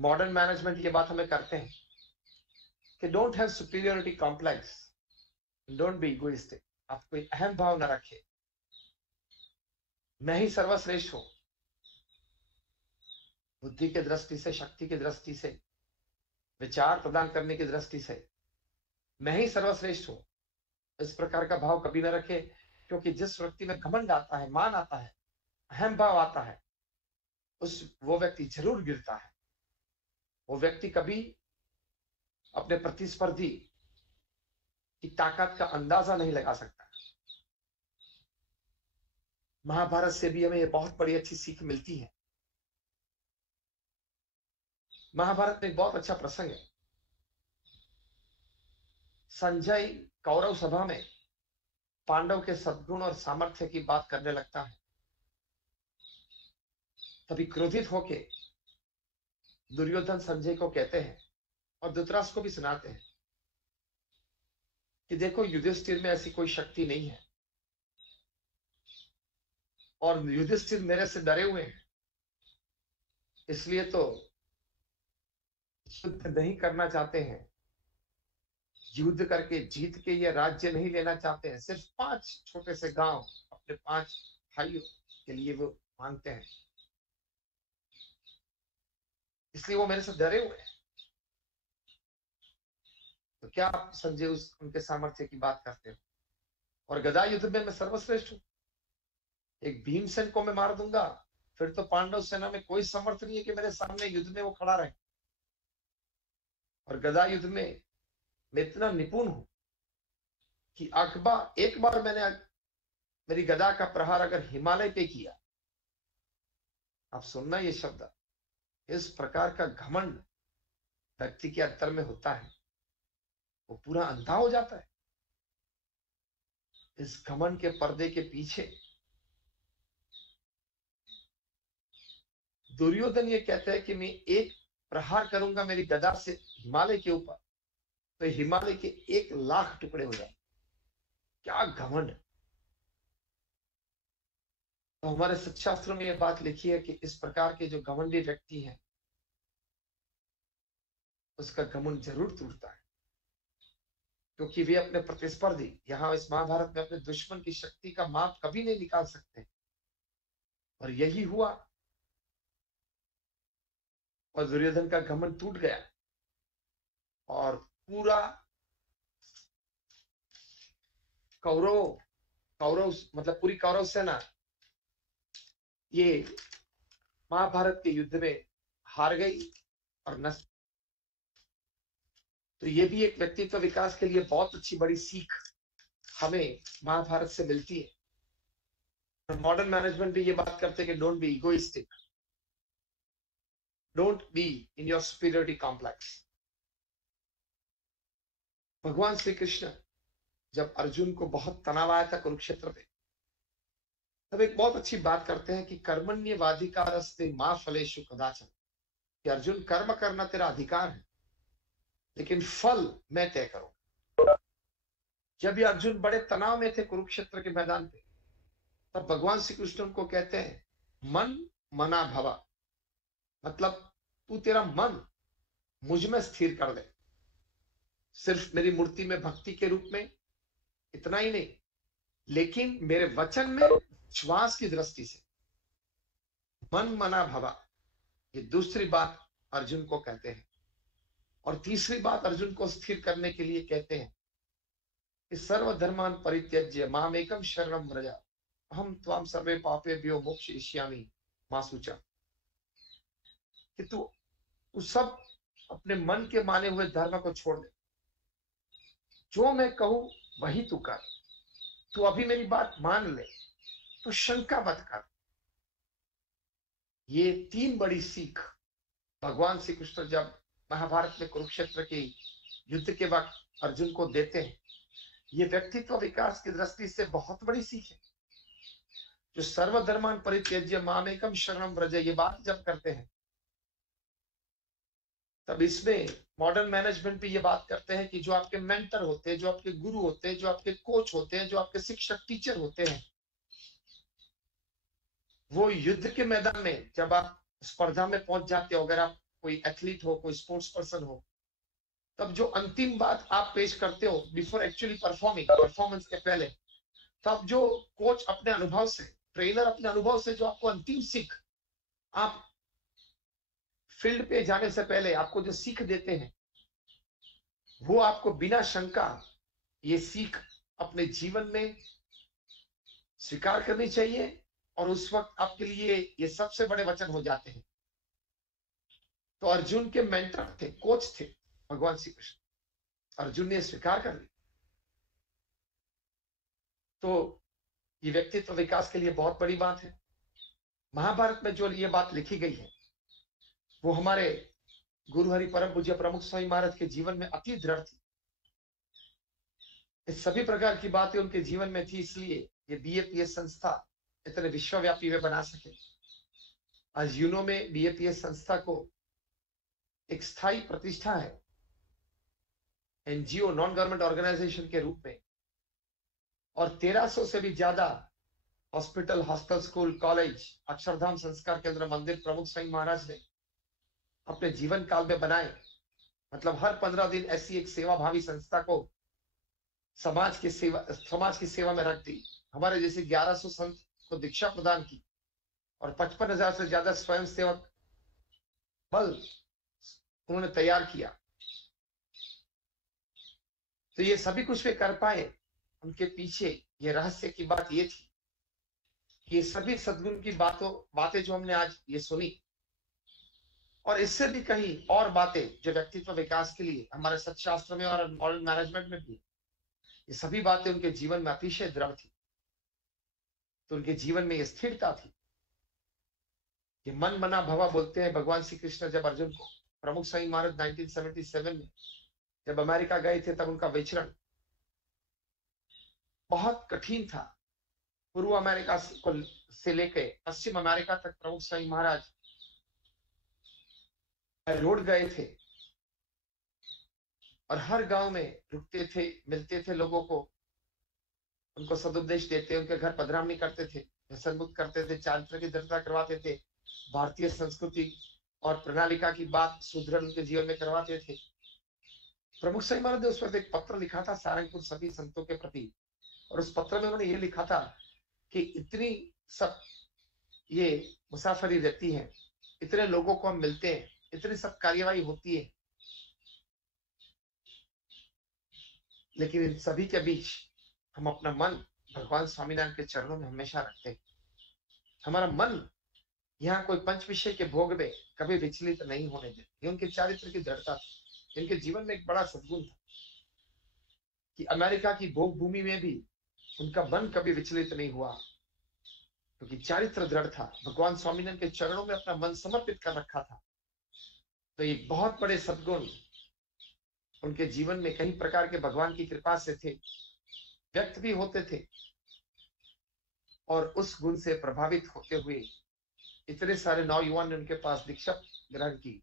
Modern management ये बात हमें करते हैं कि don't have superiority complex, don't be egoistic. आप कोई अहम भाव न रखे, मैं ही सर्वश्रेष्ठ हूं, बुद्धि की दृष्टि से, शक्ति की दृष्टि से, विचार प्रदान करने की दृष्टि से मैं ही सर्वश्रेष्ठ हूं, इस प्रकार का भाव कभी न रखे। क्योंकि जिस व्यक्ति में घमंड आता है, मान आता है, अहम भाव आता है, वो व्यक्ति जरूर गिरता है। वो व्यक्ति कभी अपने प्रतिस्पर्धी की ताकत का अंदाजा नहीं लगा सकता। महाभारत से भी हमें ये बहुत बड़ी अच्छी सीख मिलती है। महाभारत में एक बहुत अच्छा प्रसंग है। संजय कौरव सभा में पांडव के सद्गुण और सामर्थ्य की बात करने लगता है। तभी क्रोधित होके दुर्योधन संजय को कहते हैं और धृतराष्ट्र को भी सुनाते हैं कि देखो, युधिष्ठिर में ऐसी कोई शक्ति नहीं है और युधिष्ठिर मेरे से डरे हुए हैं, इसलिए तो युद्ध नहीं करना चाहते हैं, युद्ध करके जीत के ये राज्य नहीं लेना चाहते हैं। सिर्फ 5 छोटे से गांव अपने 5 भाइयों के लिए वो मांगते हैं, इसलिए वो मेरे से डरे हुए हैं। तो क्या आप संजय उनके सामर्थ्य की बात करते हो? और गदा युद्ध में मैं सर्वश्रेष्ठ हूं, एक भीमसेन को मैं मार दूंगा, फिर तो पांडव सेना में कोई समर्थ नहीं है कि मेरे सामने युद्ध में वो खड़ा रहे। और गदा युद्ध में मैं इतना निपुण हूं कि एक बार मैंने मेरी गदा का प्रहार अगर हिमालय पे किया, आप सुनना ये शब्द, इस प्रकार का घमंड व्यक्ति के अंतर में होता है, वो पूरा अंधा हो जाता है। इस घमंड के पर्दे के पीछे दुर्योधन ये कहते हैं कि मैं एक प्रहार करूंगा मेरी गदा से हिमालय के ऊपर, तो हिमालय के 1 लाख टुकड़े हो जाए। क्या घमंड! तो हमारे सत्शास्त्रों में यह बात लिखी है कि इस प्रकार के जो घमंडी व्यक्ति हैं, उसका घमंड जरूर टूटता है, क्योंकि वे अपने प्रतिस्पर्धी, यहां इस महाभारत में अपने दुश्मन की शक्ति का माप कभी नहीं निकाल सकते। और यही हुआ, और दुर्योधन का घमंड टूट गया और पूरा कौरव मतलब पूरी कौरव सेना ये महाभारत के युद्ध में हार गई और नष्ट। तो ये भी एक व्यक्तित्व विकास के लिए बहुत अच्छी बड़ी सीख हमें महाभारत से मिलती है। मॉडर्न मैनेजमेंट भी ये बात करते हैं कि don't be egoistic, don't be in your superiority complex. भगवान श्री कृष्ण जब अर्जुन को बहुत तनाव आया था कुरुक्षेत्र पे, तब एक बहुत अच्छी बात करते हैं कि कर्मण्येवाधिकारस्ते मा फलेषु कदाचन, कि अर्जुन कर्म करना तेरा अधिकार है, लेकिन फल मैं तय करूं। जब ये अर्जुन बड़े तनाव में थे कुरुक्षेत्र के मैदान पे, तब भगवान श्री कृष्ण उनको कहते हैं मन मना भवा, मतलब तू तेरा मन मुझ में स्थिर कर दे। सिर्फ मेरी मूर्ति में भक्ति के रूप में इतना ही नहीं, लेकिन मेरे वचन में विश्वास की दृष्टि से मन मना भवा, ये दूसरी बात अर्जुन को कहते हैं। और तीसरी बात अर्जुन को स्थिर करने के लिए कहते हैं कि सर्वधर्मान परित्यज्य मामेकम शरणम व्रज अहम त्वाम सर्वे पापेभ्यो मोक्षयिष्यामि मा शुचा, कि तू सब अपने मन के माने हुए धर्म को छोड़ दे, जो मैं कहूं वही तू कर, तू अभी मेरी बात मान ले, तो शंका मत कर। ये 3 बड़ी सीख भगवान श्री कृष्ण जब महाभारत में कुरुक्षेत्र के युद्ध के वक्त अर्जुन को देते हैं, ये व्यक्तित्व विकास की दृष्टि से बहुत बड़ी सीख है। जो सर्वधर्मान परित्यज्य मामेकम शरणम व्रज, ये बात जब करते हैं, तब इसमें मॉडर्न मैनेजमेंट भी ये बात करते हैं कि जो आपके मेंटर होते हैं, जो आपके गुरु होते हैं, जो आपके कोच होते हैं, जो आपके शिक्षक टीचर होते हैं, वो युद्ध के मैदान में जब आप स्पर्धा में पहुंच जाते हो, अगर आप कोई एथलीट हो, कोई स्पोर्ट्स पर्सन हो, तब जो अंतिम बात आप पेश करते हो बिफोर एक्चुअली परफॉर्मिंग, परफॉर्मेंस के पहले, तब जो कोच अपने अनुभव से, ट्रेनर अपने अनुभव से जो आपको अंतिम सीख, आप फील्ड पे जाने से पहले आपको जो सीख देते हैं, वो आपको बिना शंका ये सीख अपने जीवन में स्वीकार करनी चाहिए, और उस वक्त आपके लिए ये सबसे बड़े वचन हो जाते हैं। तो अर्जुन के मेंटर थे, कोच थे भगवान श्री कृष्ण। अर्जुन ने स्वीकार कर लिया। तो ये व्यक्तित्व विकास के लिए बहुत बड़ी बात है। महाभारत में जो ये बात लिखी गई है, वो हमारे गुरु हरि परम पूज्य प्रमुख स्वामी महाराज के जीवन में अति दृढ़ थी। इस सभी प्रकार की बातें उनके जीवन में थी, इसलिए ये बीएपीएस संस्था इतने विश्वव्यापी वे बना सके। आज यूनो में बीएपीएस संस्था को एक स्थायी प्रतिष्ठा है, एनजीओ, नॉन गवर्नमेंट ऑर्गेनाइजेशन के रूप में, और 1300 से भी ज्यादा hospital, hostel, school, college, Akshardham संस्कार केंद्र, मंदिर प्रमुख स्वामी महाराज ने अपने जीवन काल में बनाए। मतलब हर 15 दिन ऐसी एक सेवाभावी संस्था को समाज की सेवा में रख दी। हमारे जैसे 1100 संत को दीक्षा प्रदान की, और 55,000 से ज्यादा स्वयं सेवक बल उन्होंने तैयार किया। तो ये सभी कुछ वे कर पाए, उनके पीछे ये रहस्य की बात ये थी कि ये सभी सद्गुरु की बातें जो हमने आज ये सुनी, और इससे भी कहीं और बातें जो व्यक्तित्व विकास के लिए हमारे सत्शास्त्र में और मॉडल मैनेजमेंट में भी, ये सभी बातें उनके जीवन में अतिशय दृढ़ थी। तो उनके जीवन में ये स्थिरता थी। ये मन मना भवा बोलते हैं भगवान श्री कृष्ण जब अर्जुन को। प्रमुख स्वामी महाराज 1977 में जब अमेरिका गए थे, तब उनका विचरण बहुत कठिन था। पूर्व अमेरिका से लेके पश्चिम अमेरिका तक प्रमुख स्वामी महाराज रोड गए थे, और हर गांव में रुकते थे, मिलते थे लोगों को, उनको सदुपदेश देते, उनके घर पधरामनी करते थे, व्यसन मुक्त करते थे, चारित्र की दृढ़ता करवाते थे, भारतीय संस्कृति और प्रणालिका की बात सुदृढ़ उनके जीवन में करवाते थे। प्रमुख स्वामी महाराज ने उस पर एक पत्र लिखा था सारंगपुर सभी संतों के प्रति, और उस पत्र में उन्होंने ये लिखा था कि इतनी सब ये मुसाफरी रहती है, इतने लोगों को हम मिलते हैं, इतनी सब कार्यवाही होती है, लेकिन इन सभी के बीच हम अपना मन भगवान स्वामीनारायण के चरणों में हमेशा रखते हैं। हमारा मन यहाँ कोई पंच विषय के भोग में कभी विचलित नहीं होने देते। ये उनके चारित्र की दृढ़ता थी। इनके जीवन में एक बड़ा सद्गुण था कि अमेरिका की भोग भूमि में भी उनका मन कभी विचलित नहीं हुआ, क्योंकि चारित्र दृढ़ था। भगवान स्वामीनारायण के चरणों में अपना मन समर्पित कर रखा था। तो ये बहुत बड़े सद्गुण उनके जीवन में कई प्रकार के भगवान की कृपा से थे, व्यक्त भी होते थे, और उस गुण से प्रभावित होते हुए इतने सारे नौयुवान ने उनके पास दीक्षा ग्रहण की।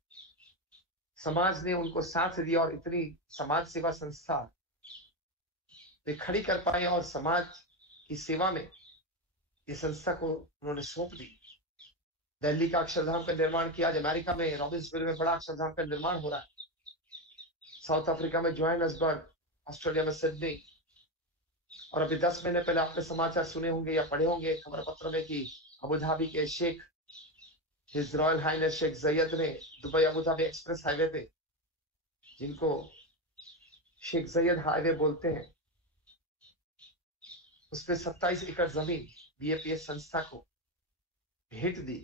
समाज ने उनको साथ दिया, और इतनी समाज सेवा संस्था वे खड़ी कर पाए, और समाज की सेवा में इस संस्था को उन्होंने सौंप दी। दिल्ली का अक्षरधाम का निर्माण किया, आज अमेरिका में रॉबिन्सविल में बड़ा अक्षरधाम का निर्माण हो रहा है, साउथ अफ्रीका में जोहान्सबर्ग, ऑस्ट्रेलिया में सिडनी, और अभी 10 महीने पहले आपने समाचार सुने होंगे या पढ़े होंगे खबर पत्र में कि अबू धाबी के शेख हिज रॉयल हाइनेस शेख जयद ने Dubai Abu Dhabi express highway पे, जिनको शेख जयद हाईवे बोलते हैं, उस पे 27 एकड़ जमीन बीएपीएस संस्था को भेंट दी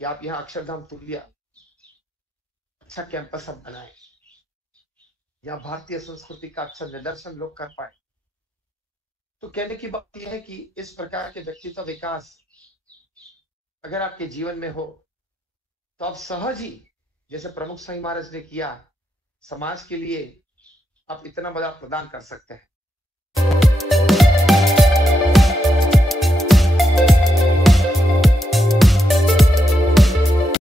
कि आप यहाँ अक्षरधाम तुल्य अच्छा कैंपस अब बनाए, या भारतीय संस्कृति का अच्छा निदर्शन लोग कर पाए। तो कहने की बात यह है कि इस प्रकार के व्यक्तित्व विकास अगर आपके जीवन में हो, तो आप सहज ही, जैसे प्रमुख स्वामी महाराज ने किया, समाज के लिए आप इतना बड़ा प्रदान कर सकते हैं।